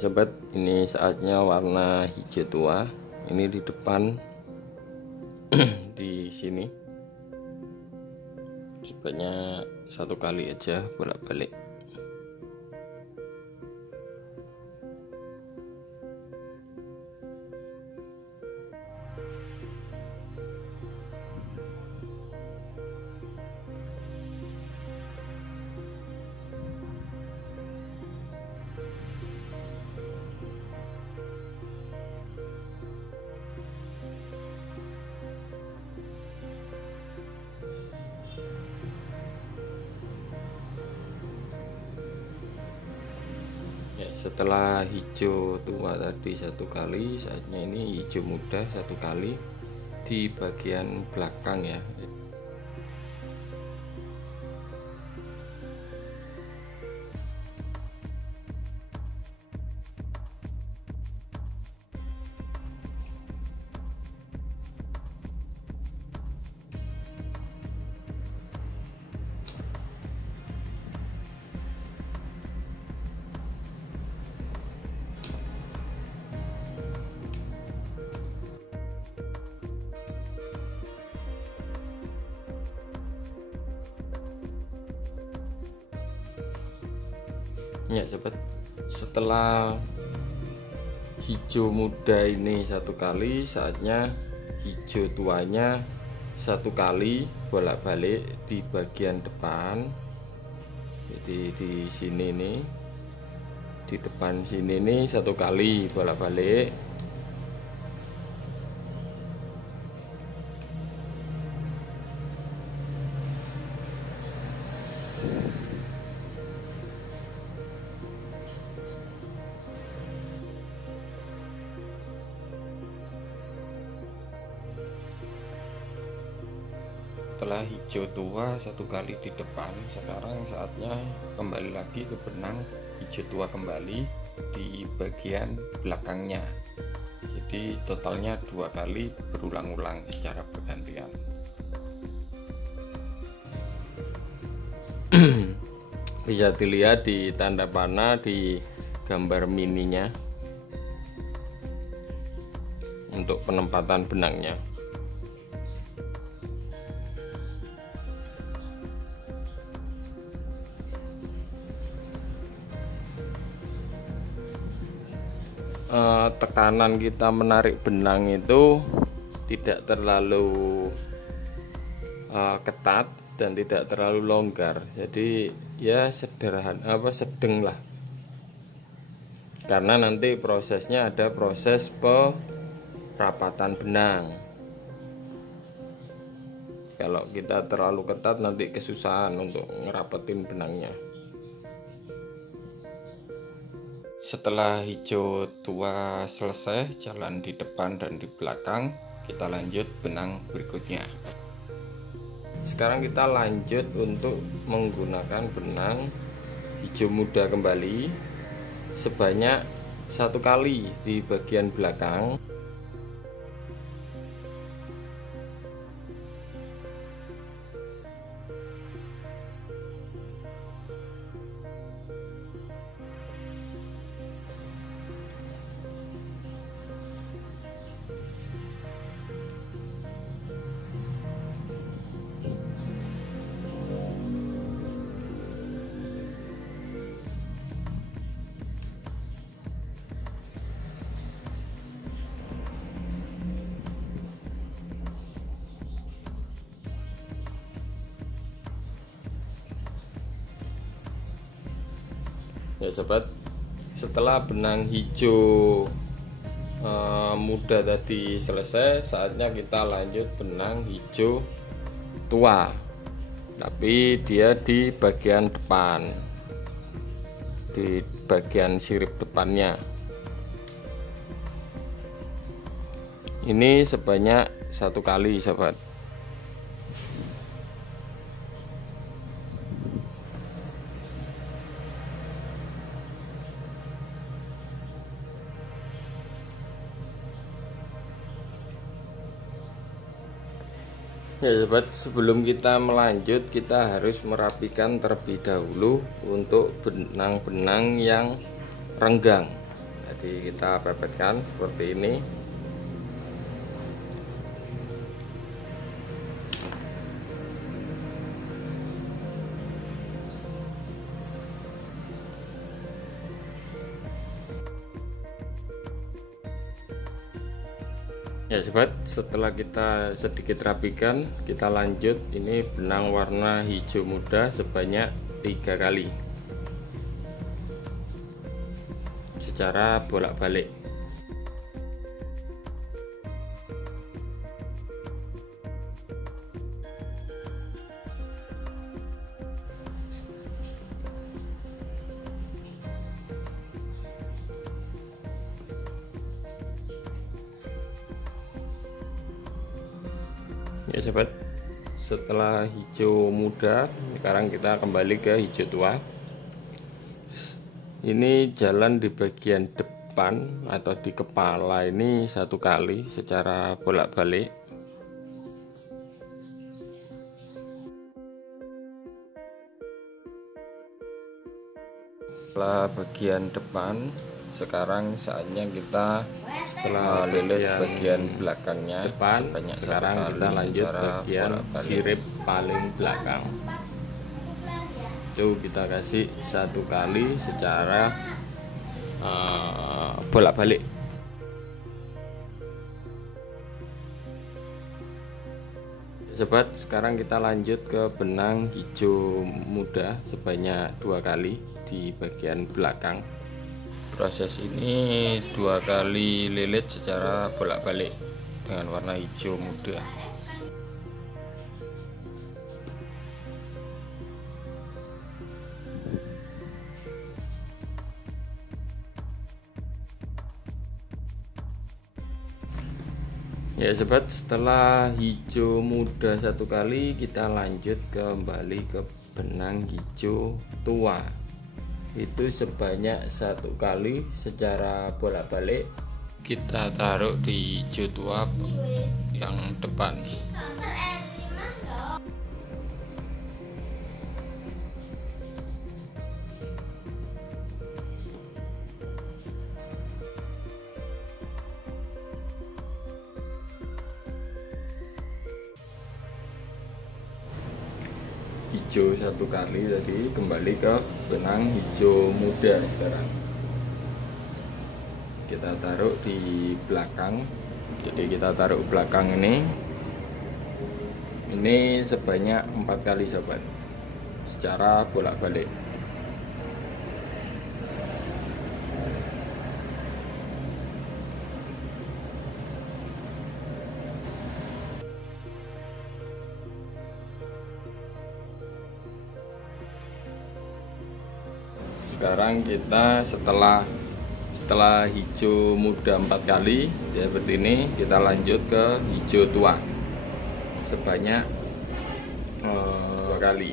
sobat, ini saatnya warna hijau tua. Ini di depan di sini. Sebaiknya satu kali aja bolak-balik. Setelah hijau tua tadi satu kali, saatnya ini hijau muda satu kali di bagian belakang ya. Ya sobat, setelah hijau muda ini satu kali, saatnya hijau tuanya satu kali bolak-balik di bagian depan. Jadi di sini nih, di depan sini nih satu kali bolak-balik. Setelah hijau tua satu kali di depan, sekarang saatnya kembali lagi ke benang hijau tua kembali di bagian belakangnya. Jadi totalnya dua kali berulang-ulang secara bergantian. Bisa dilihat di tanda panah di gambar mininya untuk penempatan benangnya. Tekanan kita menarik benang itu tidak terlalu ketat dan tidak terlalu longgar, jadi ya sederhana, sedang lah, karena nanti prosesnya ada proses perapatan benang. Kalau kita terlalu ketat nanti kesusahan untuk ngerapetin benangnya. Setelah hijau tua selesai, jalan di depan dan di belakang, kita lanjut benang berikutnya. Sekarang kita lanjut untuk menggunakan benang hijau muda kembali sebanyak satu kali di bagian belakang. Ya sobat, setelah benang hijau muda tadi selesai, saatnya kita lanjut benang hijau tua, tapi dia di bagian depan, di bagian sirip depannya. Ini sebanyak satu kali sobat. Ya sobat, sebelum kita melanjut, kita harus merapikan terlebih dahulu untuk benang-benang yang renggang. Jadi kita pepetkan seperti ini. Ya sobat, setelah kita sedikit rapikan, kita lanjut. Ini benang warna hijau muda sebanyak 3 kali secara bolak-balik. Ya sobat, setelah hijau muda, sekarang kita kembali ke hijau tua. Ini jalan di bagian depan atau di kepala ini 1 kali secara bolak-balik. Setelah bagian depan, sekarang saatnya kita setelah lilit bagian belakangnya depan, sekarang kita lanjut bagian sirip paling belakang. Itu kita kasih 1 kali secara bolak-balik. Sobat, sekarang kita lanjut ke benang hijau muda sebanyak 2 kali di bagian belakang. Proses ini 2 kali lilit secara bolak-balik dengan warna hijau muda. Ya sobat, setelah hijau muda 1 kali, kita lanjut kembali ke benang hijau tua. Itu sebanyak 1 kali secara bolak-balik. Kita taruh di hijau tua yang depan. Hijau 1 kali tadi, kembali ke benang hijau muda. Sekarang kita taruh di belakang. Jadi kita taruh belakang ini sebanyak 4 kali sobat, secara bolak-balik. Sekarang kita setelah hijau muda 4 kali ya seperti ini, kita lanjut ke hijau tua sebanyak 2 kali.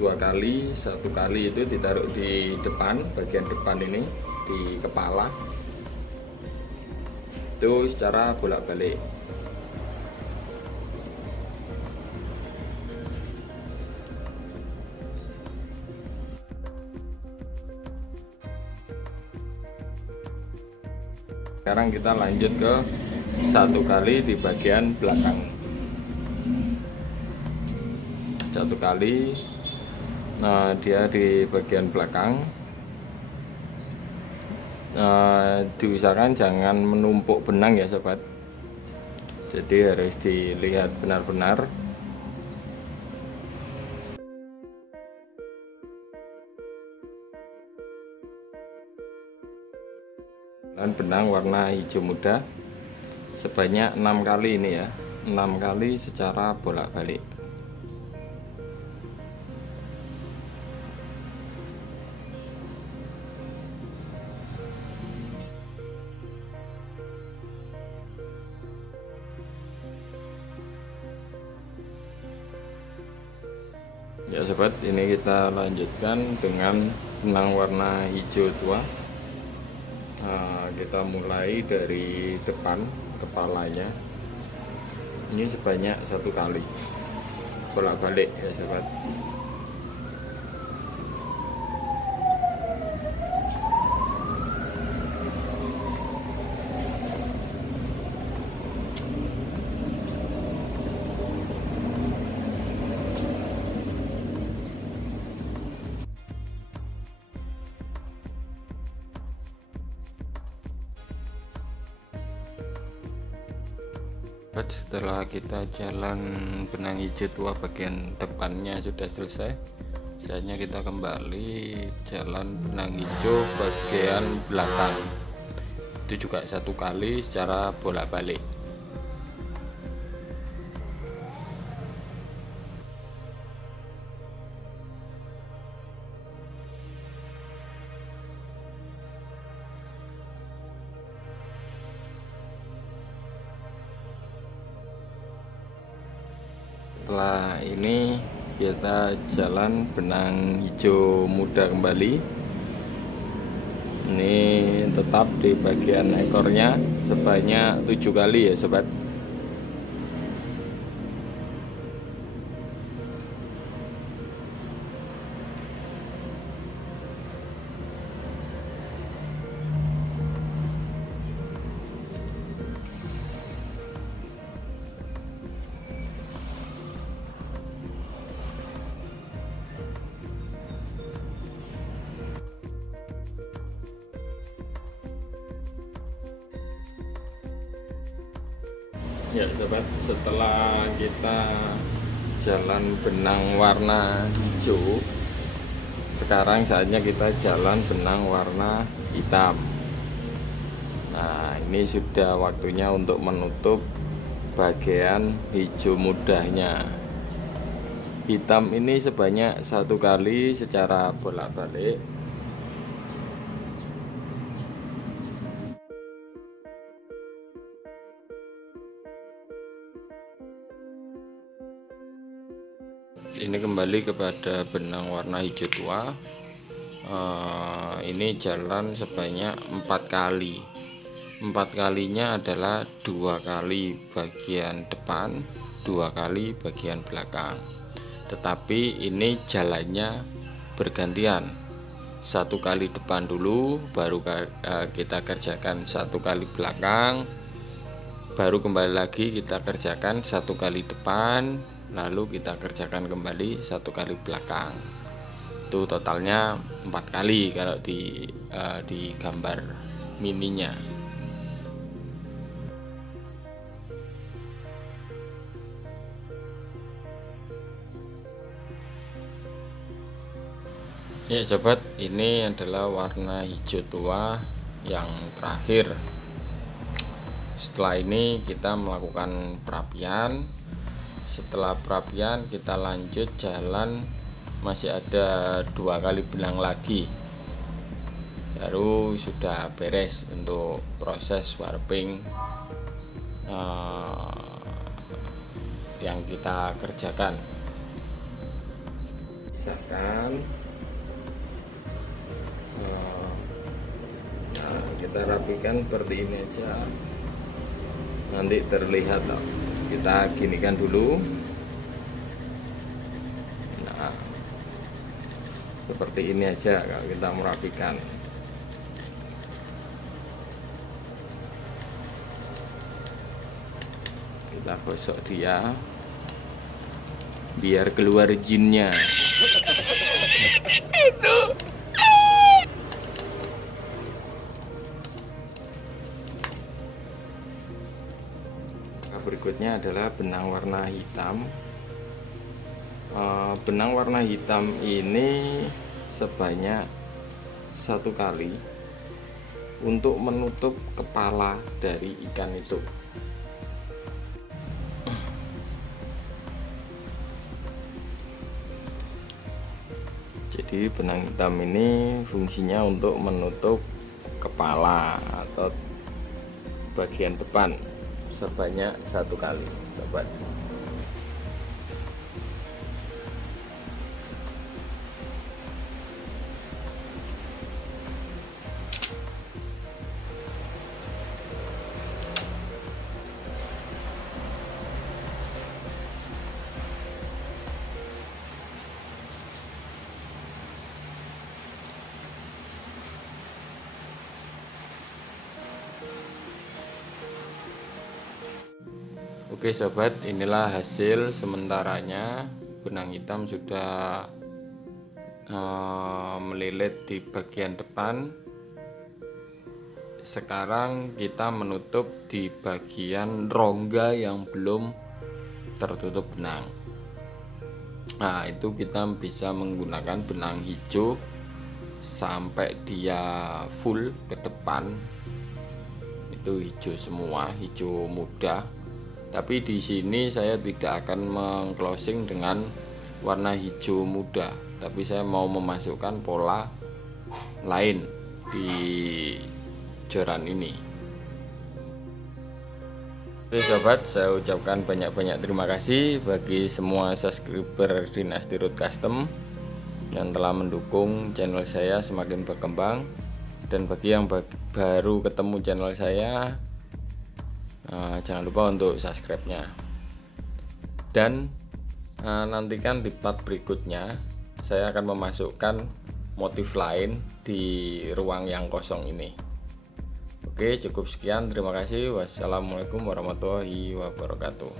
2 kali, 1 kali itu ditaruh di depan, bagian depan ini di kepala, itu secara bolak-balik. Sekarang kita lanjut ke 1 kali di bagian belakang. 1 kali, nah dia di bagian belakang. Diusahakan jangan menumpuk benang ya sobat. Jadi harus dilihat benar-benar. Dan benang warna hijau muda sebanyak 6 kali ini ya, 6 kali secara bolak-balik. Ya sobat, ini kita lanjutkan dengan benang warna hijau tua. Kita mulai dari depan kepalanya, ini sebanyak 1 kali bolak-balik ya sobat. Sobat, setelah kita jalan benang hijau tua bagian depannya sudah selesai, saatnya kita kembali jalan benang hijau bagian belakang. Itu juga 1 kali secara bolak-balik. Setelah ini kita jalan benang hijau muda kembali. Ini tetap di bagian ekornya sebanyak 7 kali ya sobat. Ya sobat, setelah kita jalan benang warna hijau, sekarang saatnya kita jalan benang warna hitam. Nah, ini sudah waktunya untuk menutup bagian hijau mudanya. Hitam ini sebanyak 1 kali secara bolak-balik. Ini kembali kepada benang warna hijau tua. Ini jalan sebanyak 4 kali. 4 kalinya adalah 2 kali bagian depan, 2 kali bagian belakang. Tetapi ini jalannya bergantian. 1 kali depan dulu, baru kita kerjakan 1 kali belakang, baru kembali lagi kita kerjakan 1 kali depan, lalu kita kerjakan kembali 1 kali belakang. Itu totalnya 4 kali kalau di gambar mininya. Ya sobat, ini adalah warna hijau tua yang terakhir. Setelah ini kita melakukan perapian. Setelah perapian kita lanjut jalan, masih ada 2 kali benang lagi, baru sudah beres untuk proses warping yang kita kerjakan. Misalkan kita rapikan seperti ini aja, nanti terlihat loh. Kita ginikan dulu. Nah, seperti ini aja kalau kita merapikan. Kita gosok dia biar keluar jinnya. Berikutnya adalah benang warna hitam. Benang warna hitam ini sebanyak 1 kali untuk menutup kepala dari ikan itu. Jadi benang hitam ini fungsinya untuk menutup kepala atau bagian depan sebanyak 1 kali sobat. Oke sobat, inilah hasil sementaranya. Benang hitam sudah melilit di bagian depan. sekarang kita menutup di bagian rongga yang belum tertutup benang. Nah, itu kita bisa menggunakan benang hijau sampai dia full ke depan. Itu hijau semua, hijau muda. Tapi di sini saya tidak akan mengclosing dengan warna hijau muda, tapi saya mau memasukkan pola lain di joran ini. Oke sobat, saya ucapkan banyak-banyak terima kasih bagi semua subscriber Dinasti Road Custom yang telah mendukung channel saya semakin berkembang. Dan bagi yang baru ketemu channel saya, jangan lupa untuk subscribe-nya. Dan nantikan di part berikutnya saya akan memasukkan motif lain di ruang yang kosong ini. Oke, cukup sekian. Terima kasih. Wassalamualaikum warahmatullahi wabarakatuh.